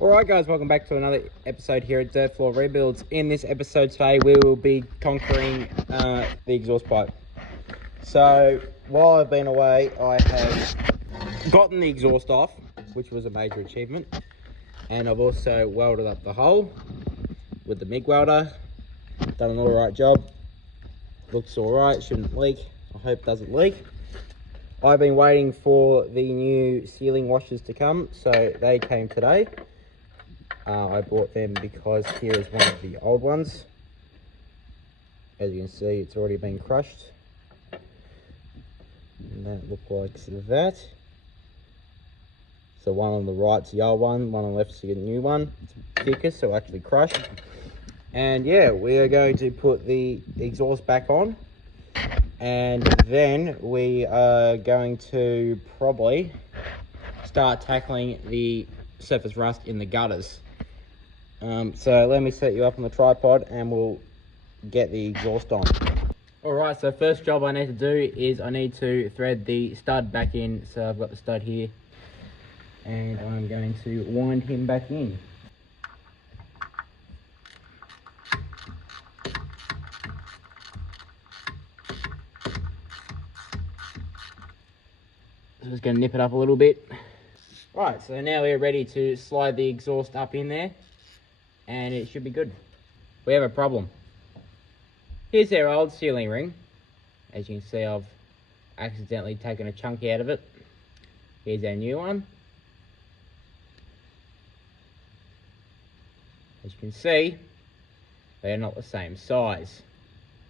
Alright guys, welcome back to another episode here at Dirt Floor Rebuilds. In this episode today we will be conquering the exhaust pipe. So while I've been away I have gotten the exhaust off, which was a major achievement, and I've also welded up the hole with the MIG welder. Done an alright job, looks alright, shouldn't leak, I hope it doesn't leak. I've been waiting for the new sealing washers to come, so they came today. I bought them because here is one of the old ones. As you can see, it's already been crushed. And that looks like that. So one on the right's the old one on the left's the new one. It's thicker, so actually crushed. And yeah, we are going to put the exhaust back on. And then we are going to probably start tackling the surface rust in the gutters. So let me set you up on the tripod and we'll get the exhaust on. Alright, so first job I need to do is I need to thread the stud back in. So I've got the stud here and I'm going to wind him back in. So just going to nip it up a little bit. Right, so now we're ready to slide the exhaust up in there. And it should be good. We have a problem. Here's our old sealing ring. As you can see, I've accidentally taken a chunk out of it. Here's our new one. As you can see, they are not the same size.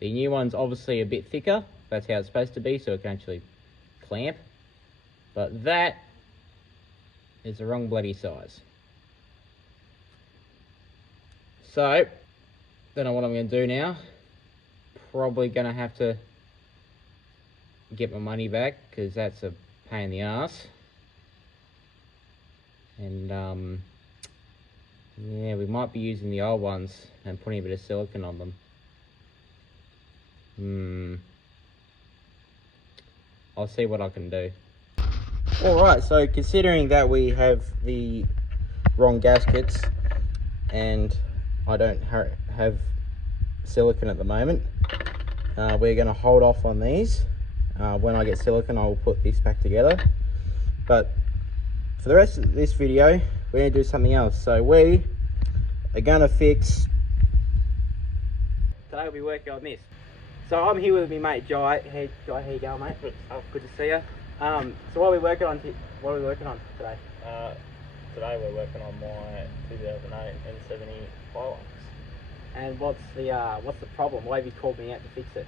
The new one's obviously a bit thicker. That's how it's supposed to be, so it can actually clamp. But that is the wrong bloody size. So, don't know what I'm going to do now. Probably going to have to get my money back because that's a pain in the ass. And yeah, we might be using the old ones and putting a bit of silicone on them. I'll see what I can do. Alright, so considering that we have the wrong gaskets and I don't have silicone at the moment, we're going to hold off on these. When I get silicone, I will put this back together. But for the rest of this video, we're going to do something else. So we are going to fix... Today we'll be working on this. So I'm here with my mate Jai. Hey Jai, how you going, mate? Good. Oh, good to see you. So what are we working on? What are we working on today? Today we're working on my 2008 N70 Hilux. And what's the problem? Why have you called me out to fix it?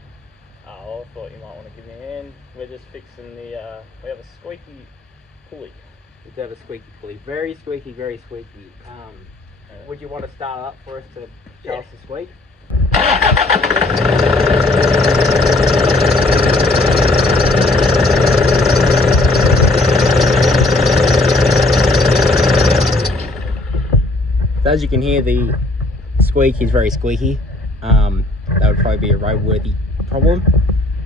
Well, I thought you might want to give me a hand. We're just fixing the, we have a squeaky pulley. We do have a squeaky pulley. Very squeaky, very squeaky. Would you want to start up for us to show us the squeak? So as you can hear, the squeak is very squeaky. That would probably be a roadworthy problem.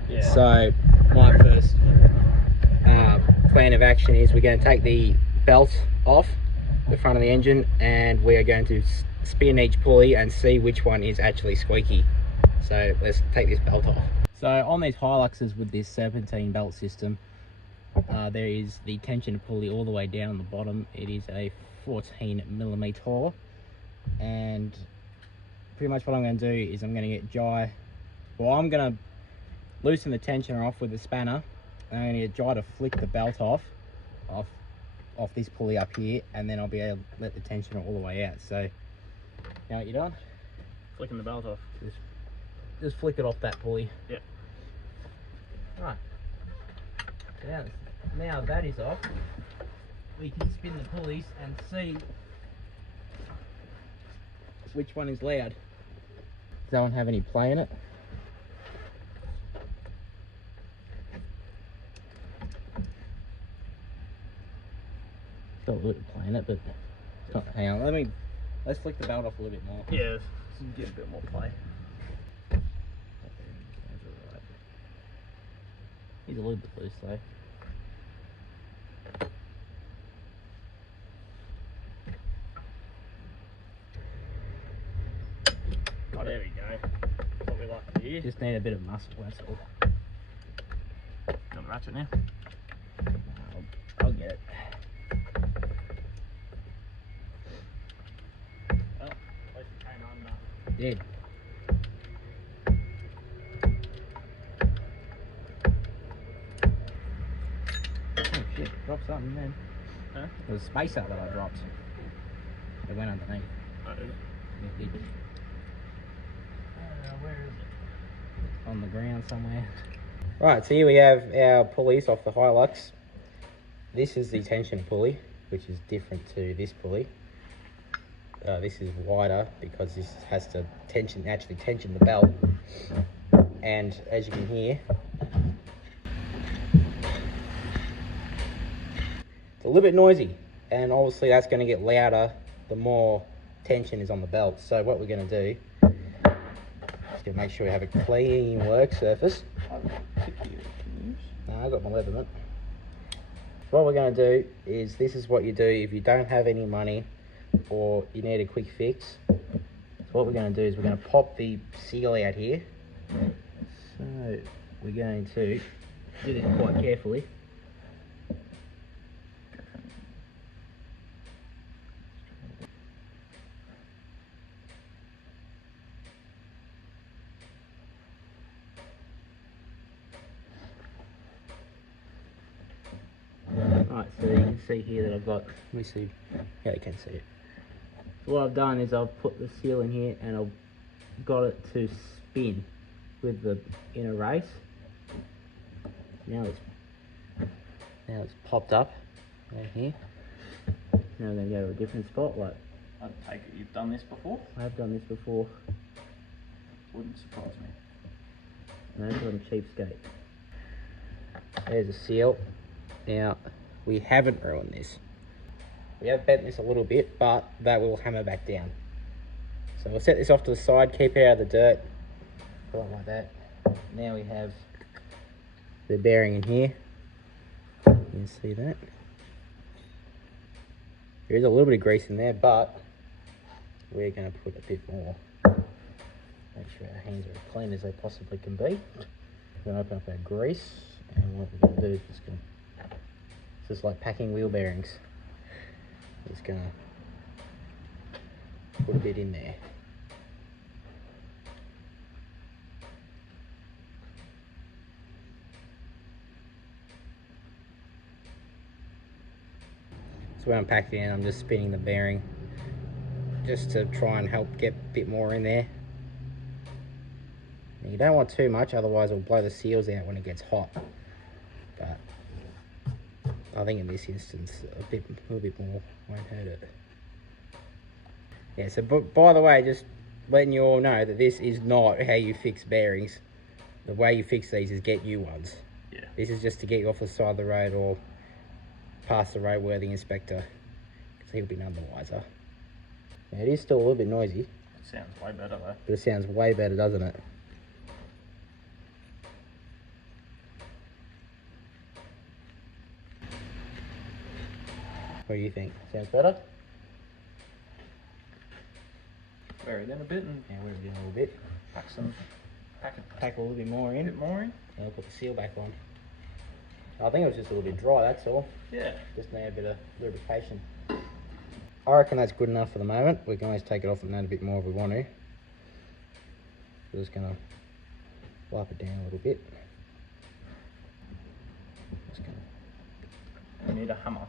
Yeah. So my first plan of action is we're going to take the belt off the front of the engine and we are going to spin each pulley and see which one is actually squeaky. So let's take this belt off. So on these Hiluxes with this serpentine belt system, there is the tension pulley all the way down the bottom. It is a 14mm, and pretty much what I'm going to do is I'm going to get Jai, well, I'm going to loosen the tensioner off with the spanner, and I'm going to get Jai to flick the belt off this pulley up here, and then I'll be able to let the tensioner all the way out. So, you know what you're doing? Flicking the belt off. Just flick it off that pulley. Yep. Right. So now that is off, we can spin the pulleys and see which one is loud. Does that one have any play in it? It's got a little play in it, but it's not. Hang on, let's flick the belt off a little bit more. Yeah, get a bit more play. He's a little bit loose though. here. Just need a bit of muscle, that's all. Got the ratchet now. I'll get it. Oh, at least it came under. Did. Oh shit, dropped something then. Huh? There was a spacer that I dropped. It went underneath. Oh, did it? It did. Where is it? On the ground somewhere. Right, so here we have our pulleys off the Hilux. This is the tension pulley, which is different to this pulley. This is wider because this has to actually tension the belt. And as you can hear, it's a little bit noisy, and obviously that's going to get louder the more tension is on the belt. So what we're going to do is going to make sure we have a clean work surface. No, I've got my leather mitt. So what we're going to do is, this is what you do if you don't have any money or you need a quick fix. So what we're going to do is we're going to pop the seal out here. So we're going to do this quite carefully. Right, so you can see here that I've got, let me see, yeah, you can see it. So what I've done is I've put the seal in here and I've got it to spin with the inner race. Now it's popped up right here. Now I'm going to go to a different spot. Like, I take it you've done this before? I have done this before. Wouldn't surprise me. No, I'm a cheapskate. There's a seal. Now, we haven't ruined this. We have bent this a little bit, but that will hammer back down. So we'll set this off to the side, keep it out of the dirt, put it like that. Now we have the bearing in here. You can see that. There is a little bit of grease in there, but we're going to put a bit more. Make sure our hands are as clean as they possibly can be. We're going to open up our grease, and what we're going to do is just going to, it's just like packing wheel bearings. Just going to put a bit in there. So when I'm packing in, I'm just spinning the bearing just to try and help get a bit more in there. And you don't want too much, otherwise it'll blow the seals out when it gets hot. But I think in this instance, a little bit more won't hurt it. Yeah, so by the way, just letting you all know that this is not how you fix bearings. The way you fix these is get new ones. Yeah. This is just to get you off the side of the road or past the roadworthy inspector, because he'll be none the wiser. Yeah, it is still a little bit noisy. It sounds way better though. But it sounds way better, doesn't it? What do you think? Sounds better? Vary them a bit and Yeah, we're doing a little bit. pack A little bit more in. bit more in. And I'll put the seal back on. I think it was just a little bit dry, that's all. Yeah. Just need a bit of lubrication. I reckon that's good enough for the moment. We can always take it off and add a bit more if we want to. We're just going to wipe it down a little bit. Just We need a hammer.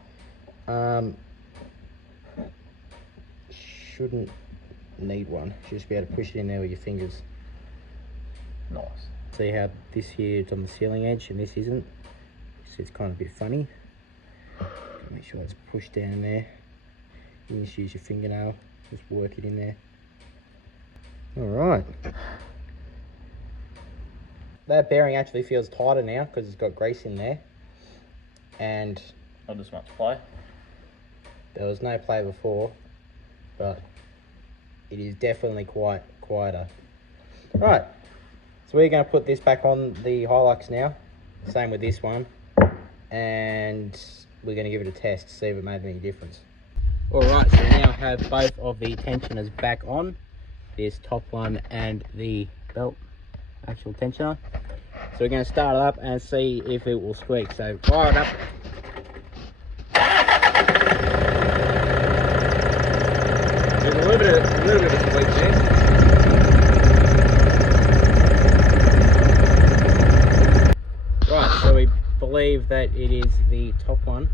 gonna, shouldn't need one. Should just be able to push it in there with your fingers. Nice. See how this here is on the sealing edge and this isn't? So it's kind of a bit funny. Make sure it's pushed down there. You just use your fingernail, just work it in there. Alright. That bearing actually feels tighter now because it's got grease in there. And Not as much play. there was no play before, but it is definitely quite quieter. Right, so we're going to put this back on the Hilux now. Same with this one. And we're going to give it a test to see if it made any difference. Alright, so we now have both of the tensioners back on. This top one and the belt actual tensioner. So we're going to start it up and see if it will squeak. So fire it up. There's a little bit of a squeak there. Right, so we believe that it is the top one.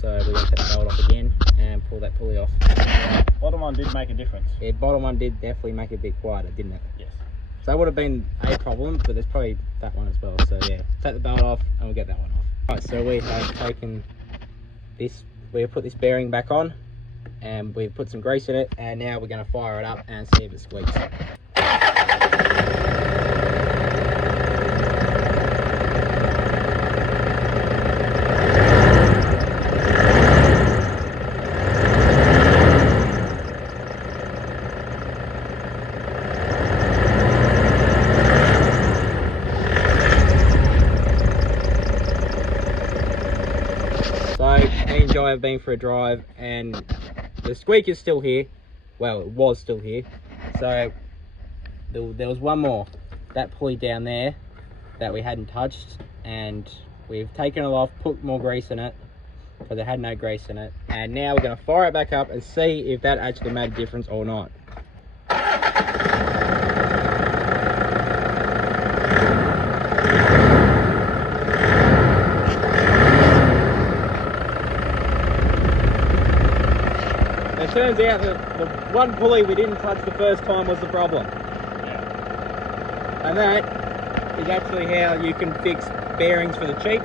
So we're going to take the belt off again and pull that pulley off. Bottom one did make a difference. Yeah, bottom one did definitely make it a bit quieter, didn't it? Yes. So that would have been a problem, but there's probably that one as well. So yeah, take the belt off and we'll get that one off. Right, so we have taken this, we've put this bearing back on and we've put some grease in it, and now we're going to fire it up and see if it squeaks. So me and Jai have been for a drive and the squeak is still here. Well, it was still here. So there was one more, that pulley down there that we hadn't touched, and we've taken it off, put more grease in it because it had no grease in it, and now we're going to fire it back up and see if that actually made a difference or not. It turns out that the one pulley we didn't touch the first time was the problem. Yeah. And that is actually how you can fix bearings for the cheap.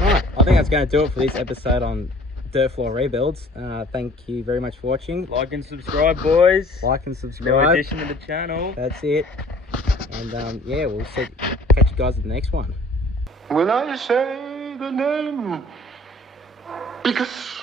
Right, I think that's going to do it for this episode on dirt floor rebuilds. Thank you very much for watching. Like and subscribe, boys. Like and subscribe. New addition to the channel. That's it. And yeah, we'll catch you guys at the next one. When I say the name, Dickus.